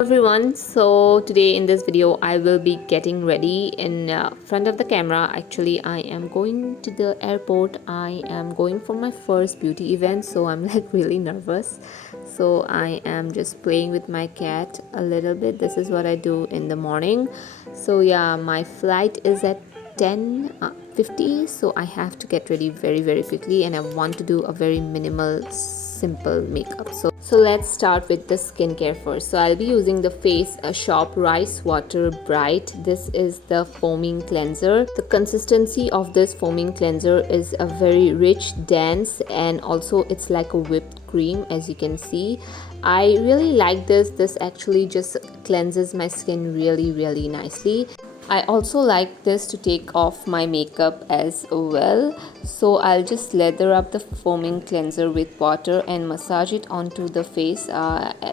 Everyone, so today in this video I will be getting ready in front of the camera. Actually, I am going to the airport. I am going for my first beauty event, so I'm like really nervous. So I am just playing with my cat a little bit. This is what I do in the morning. So yeah, my flight is at 10:50, so I have to get ready very quickly, and I want to do a very minimal simple makeup. So let's start with the skincare first. So I'll be using the Face Shop Rice Water Bright. This is the foaming cleanser. The consistency of this foaming cleanser is a very rich, dense, and also it's like a whipped cream, as you can see. I really like this. This actually just cleanses my skin really nicely. I also like this to take off my makeup as well. So I'll just lather up the foaming cleanser with water and massage it onto the face,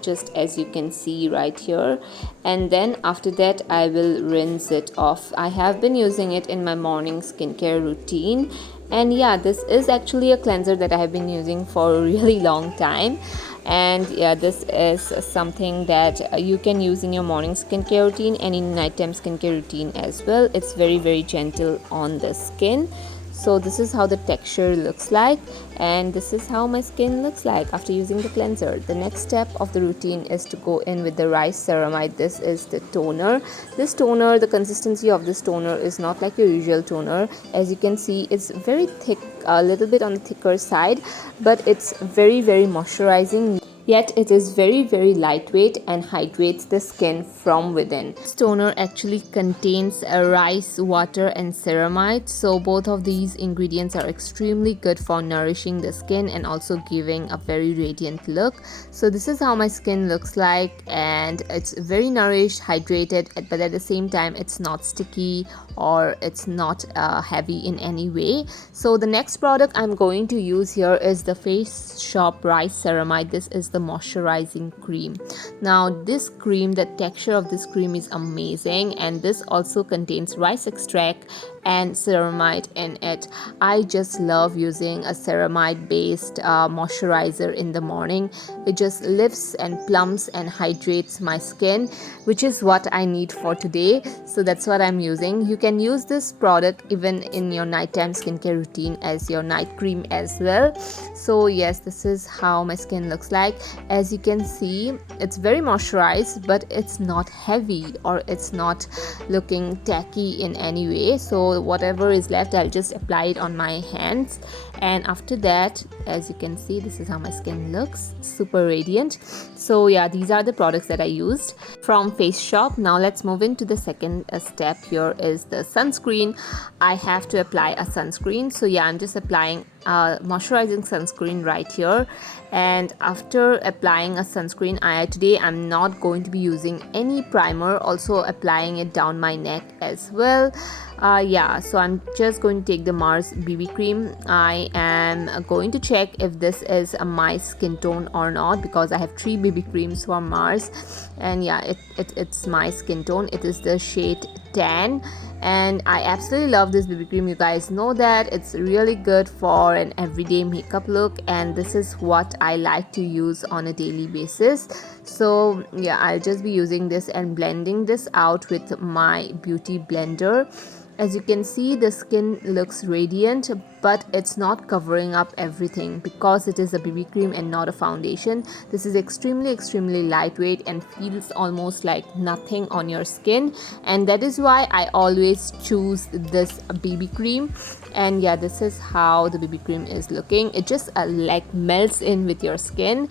just as you can see right here. And then after that I will rinse it off. I have been using it in my morning skincare routine. And yeah, this is actually a cleanser that I have been using for a really long time. And yeah, this is something that you can use in your morning skincare routine and in nighttime skincare routine as well. It's very gentle on the skin. So this is how the texture looks like, and this is how my skin looks like after using the cleanser. The next step of the routine is to go in with the rice ceramide. This is the toner. This toner, the consistency of this toner is not like your usual toner. As you can see, it's very thick, a little bit on the thicker side, but it's very moisturizing. Yet it is very lightweight and hydrates the skin from within. This toner actually contains rice, water and ceramide. So both of these ingredients are extremely good for nourishing the skin and also giving a very radiant look. So this is how my skin looks like, and it's very nourished, hydrated, but at the same time it's not sticky or it's not heavy in any way. So the next product I'm going to use here is the Face Shop Rice Ceramide. This is the moisturizing cream. Now this cream, the texture of this cream is amazing, and this also contains rice extract and ceramide in it. I just love using a ceramide based moisturizer in the morning. It just lifts and plumps and hydrates my skin, which is what I need for today. So that's what I'm using. You can use this product even in your nighttime skincare routine as your night cream as well. So yes, this is how my skin looks like. As you can see, it's very moisturized, but it's not heavy or it's not looking tacky in any way. So whatever is left, I'll just apply it on my hands, and after that, as you can see, this is how my skin looks, super radiant. So yeah, these are the products that I used from Face Shop. Now let's move into the second step. Here is the sunscreen. I have to apply a sunscreen. So yeah, I'm just applying a moisturizing sunscreen right here. And after applying a sunscreen, today I'm not going to be using any primer, also applying it down my neck as well. Yeah, so I'm just going to take the Mars BB cream. I am going to check if this is my skin tone or not, because I have 3 BB creams from Mars, and yeah, it's my skin tone. It is the shade tan, and I absolutely love this BB cream. You guys know that it's really good for an everyday makeup look, and this is what I like to use on a daily basis. So yeah, I'll just be using this and blending this out with my beauty blender. As you can see, the skin looks radiant, but it's not covering up everything because it is a BB cream and not a foundation. This is extremely lightweight and feels almost like nothing on your skin, and that is why I always choose this BB cream. And yeah, this is how the BB cream is looking. It just like melts in with your skin.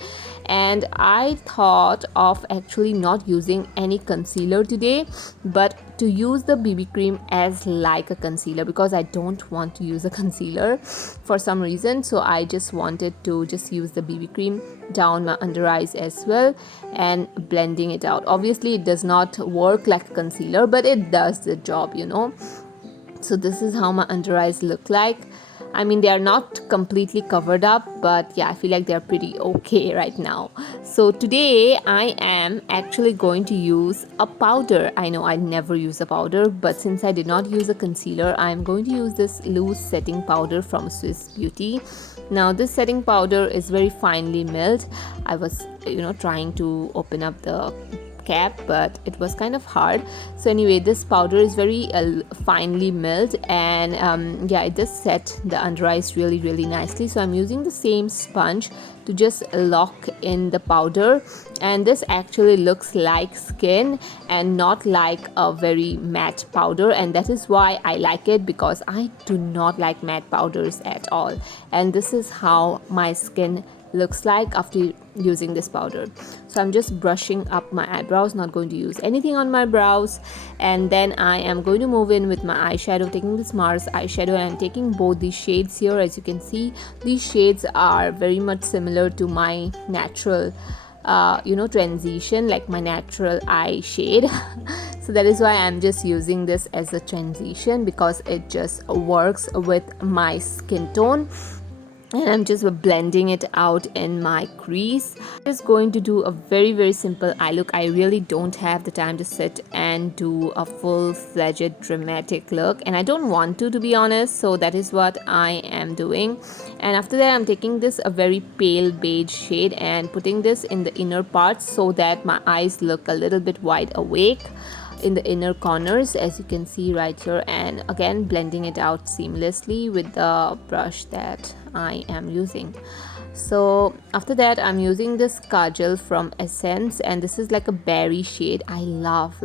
And I thought of actually not using any concealer today, but to use the BB cream as like a concealer, because I don't want to use a concealer for some reason. So I just wanted to just use the BB cream down my under eyes as well and blending it out. Obviously it does not work like a concealer, but it does the job, you know. So this is how my under eyes look like. I mean, they are not completely covered up, but yeah, I feel like they're pretty okay right now. So today I am actually going to use a powder. I know I never use a powder, but since I did not use a concealer, I'm going to use this loose setting powder from Swiss Beauty. Now this setting powder is very finely milled. I was trying to open up the cap, but it was kind of hard. So anyway, this powder is very finely milled, and yeah, it just set the under eyes really nicely. So I'm using the same sponge to just lock in the powder, and this actually looks like skin and not like a very matte powder, and that is why I like it, because I do not like matte powders at all. And this is how my skin looks like after using this powder. So I'm just brushing up my eyebrows, not going to use anything on my brows, and then I am going to move in with my eyeshadow, taking this Mars eyeshadow, and I'm taking both these shades here. As you can see, these shades are very much similar to my natural transition, like my natural eye shade. So that is why I'm just using this as a transition, because it just works with my skin tone. And I'm just blending it out in my crease. I'm just going to do a very simple eye look. I really don't have the time to sit and do a full-fledged dramatic look, and I don't want to be honest, so that is what I am doing. And after that, I'm taking this a very pale beige shade and putting this in the inner parts so that my eyes look a little bit wide awake in the inner corners, as you can see right here, and again blending it out seamlessly with the brush that I am using. So after that, I'm using this kajal from Essence, and this is like a berry shade. I love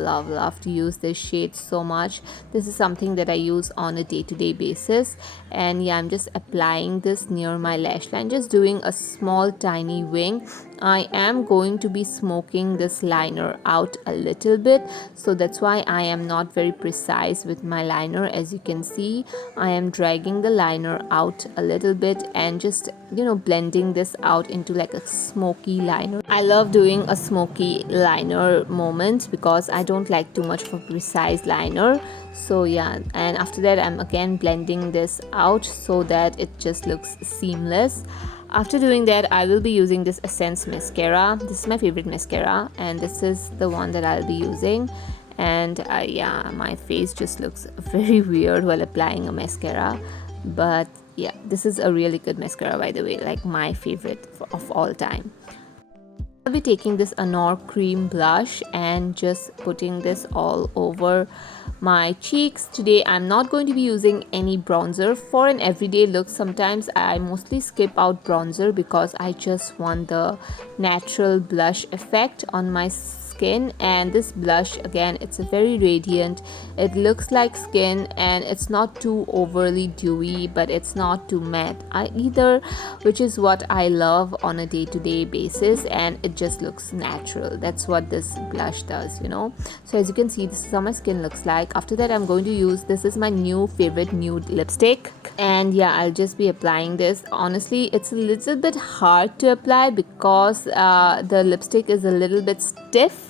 to use this shade so much. This is something that I use on a day-to-day basis. And yeah, I'm just applying this near my lash line, just doing a small tiny wing. I am going to be smoking this liner out a little bit, so that's why I am not very precise with my liner. As you can see, I am dragging the liner out a little bit and just blending this out into like a smoky liner. I love doing a smoky liner moment because I don't like too much of a precise liner. So yeah, and after that, I'm again blending this out so that it just looks seamless. After doing that, I will be using this Essence mascara. This is my favorite mascara, and this is the one that I'll be using. And yeah, my face just looks very weird while applying a mascara, but yeah, this is a really good mascara, by the way, like my favorite of all time. I'll be taking this Anour cream blush and just putting this all over my cheeks. Today I'm not going to be using any bronzer. For an everyday look, sometimes I mostly skip out bronzer because I just want the natural blush effect on my skin. And this blush, again, it's a very radiant, it looks like skin, and it's not too overly dewy, but it's not too matte either, which is what I love on a day-to-day basis, and it just looks natural. That's what this blush does, So as you can see, this is how my skin looks like. After that, I'm going to use, this is my new favorite nude lipstick, and yeah, I'll just be applying this. Honestly, it's a little bit hard to apply because the lipstick is a little bit stiff,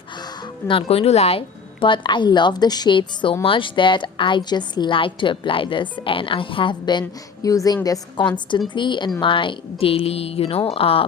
not going to lie, but I love the shade so much that I just like to apply this, and I have been using this constantly in my daily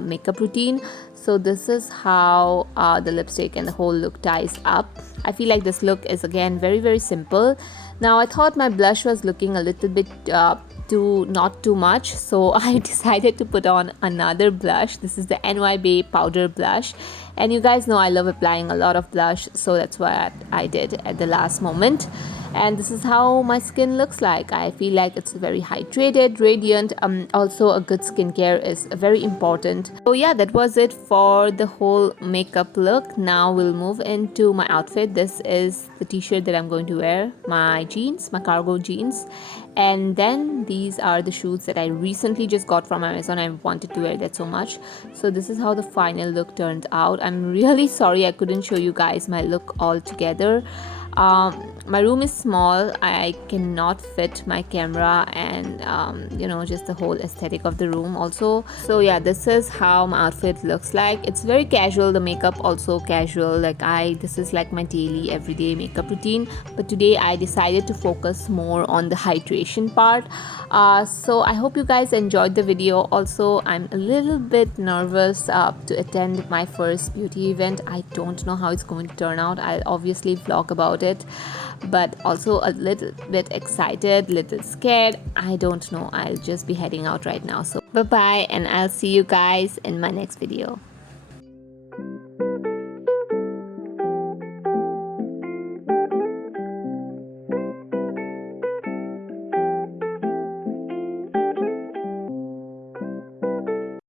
makeup routine. So this is how the lipstick and the whole look ties up. I feel like this look is again very simple. Now I thought my blush was looking a little bit not too much, so I decided to put on another blush. This is the NY Bae powder blush, and you guys know I love applying a lot of blush, so that's what I did at the last moment. And this is how my skin looks like. I feel like it's very hydrated, radiant. Also a good skincare is very important. So yeah, that was it for the whole makeup look. Now we'll move into my outfit. This is the t-shirt that I'm going to wear, my jeans, my cargo jeans, and then these are the shoes that I recently just got from Amazon. I wanted to wear that so much. So this is how the final look turned out. I'm really sorry I couldn't show you guys my look all together. My room is small, I cannot fit my camera, and just the whole aesthetic of the room also. So yeah, this is how my outfit looks like. It's very casual, the makeup also casual, this is like my daily everyday makeup routine, but today I decided to focus more on the hydration part. So I hope you guys enjoyed the video. Also, I'm a little bit nervous to attend my first beauty event. I don't know how it's going to turn out. I'll obviously vlog about it, but also a little bit excited, little scared. I don't know. I'll just be heading out right now. So bye bye, and I'll see you guys in my next video.